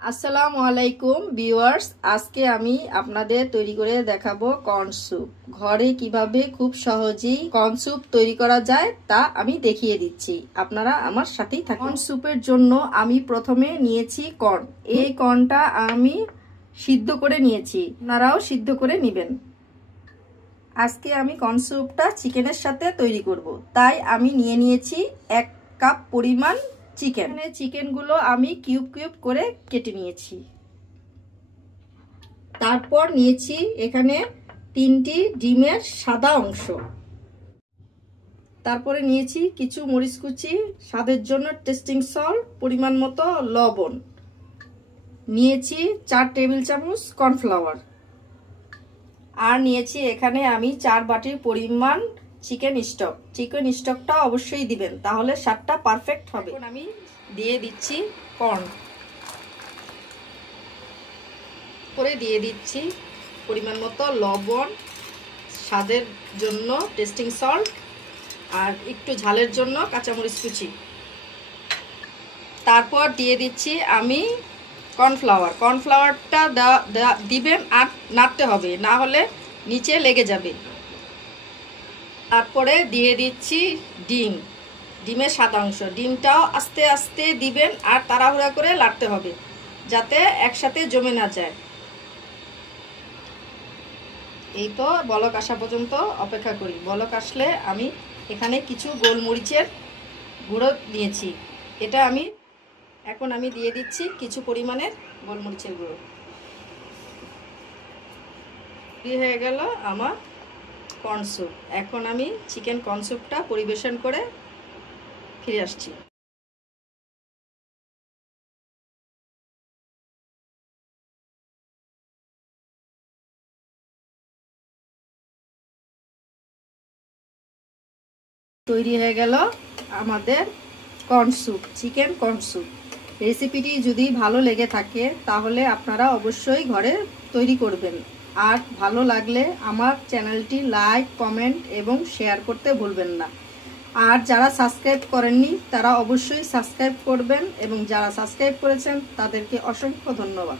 আসসালামু আলাইকুম ভিউয়ার্স, আজকে আমি আপনাদের তৈরি করে দেখাবো কর্ন স্যুপ। ঘরে কিভাবে খুব সহজেই কর্ন স্যুপ তৈরি করা যায় তা আমি দেখিয়ে দিচ্ছি, আপনারা আমার সাথেই থাকুন। কর্ন স্যুপের জন্য আমি প্রথমে নিয়েছি কর্ন। এই কর্নটা আমি সিদ্ধ করে নিয়েছি, আপনারাও সিদ্ধ করে নেবেন। আজকে আমি কর্ন স্যুপটা চিকেনের সাথে তৈরি করব, তাই আমি নিয়ে নিয়েছি 1 কাপ পরিমাণ চিকেন। চিকেনগুলো আমি কিউব কিউব করে কেটে নিয়েছি। তারপর নিয়েছি এখানে 3টি ডিমের সাদা অংশ। তারপরে নিয়েছি কিছু মরিচ কুচি, স্বাদের জন্য টেস্টিং সল্ট, পরিমাণ মতো লবণ। নিয়েছি 4 টেবিল চামচ কর্নফ্লাওয়ার। আর নিয়েছি এখানে আমি 4 বাটির পরিমাণ চিকেন স্টক। চিকেন স্টকটা অবশ্যই দিবেন, তাহলে স্বাদটা পারফেক্ট হবে। এখন আমি দিয়ে দিচ্ছি কর্ন, করে দিয়ে দিচ্ছি পরিমাণ মতো লবণ, স্বাদের জন্য টেস্টিং সল্ট, আর একটু ঝালের জন্য কাঁচামরিচ কুচি। তারপর দিয়ে দিচ্ছি আমি কর্নফ্লাওয়ার। কর্নফ্লাওয়ারটা দিবেন আর নাড়তে হবে, না হলে নিচে লেগে যাবে। তারপরে দিয়ে দিচ্ছি ডিমের সাদা অংশ। ডিমটাও আস্তে আস্তে দিবেন আর তাড়াহুড়া করে লাড়তে হবে, যাতে একসাথে জমে না যায়। এই তো বলক আসা পর্যন্ত অপেক্ষা করি। বলক আসলে আমি এখানে কিছু গোলমরিচের গুঁড়ো দিয়েছি, এটা এখন আমি দিয়ে দিচ্ছি কিছু পরিমাণের গোলমরিচের গুঁড়ো। হয়ে গেল আমার কর্ন স্যুপ। এখন আমি চিকেন কর্ন স্যুপটা পরিবেশন করে ফিরে আসছি। তৈরি হয়ে গেল আমাদের corn soup, chicken corn soup. রেসিপিটি যদি ভালো লেগে থাকে তাহলে আপনারা অবশ্যই ঘরে তৈরি করবেন। আর ভালো লাগলে আমার চ্যানেলটি লাইক, কমেন্ট এবং শেয়ার করতে ভুলবেন না। আর যারা সাবস্ক্রাইব করেননি তারা অবশ্যই সাবস্ক্রাইব করবেন, এবং যারা সাবস্ক্রাইব করেছেন তাদেরকে অসংখ্য ধন্যবাদ।